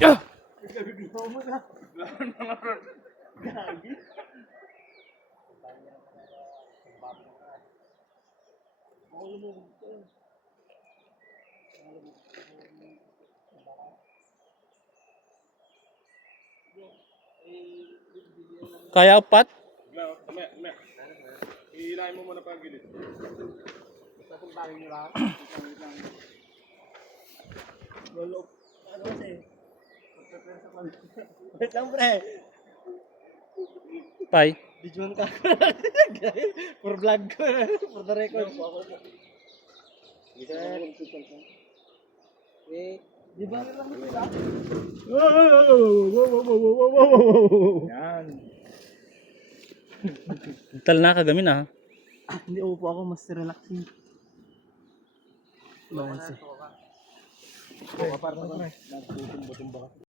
Yeah! Kaya upat? Hihilahin mo muna pa ang gilid. Lolo. Ano kasi? Wait lang pre. Tay. Videoan ka. For vlog ko. For the record. Di ba lang sila? Yan. Tal na kagamin ah. Hindi, upo ako. Mas relaxing. Bangan siya. Para pre. Nagtutumbo-tumbo ka.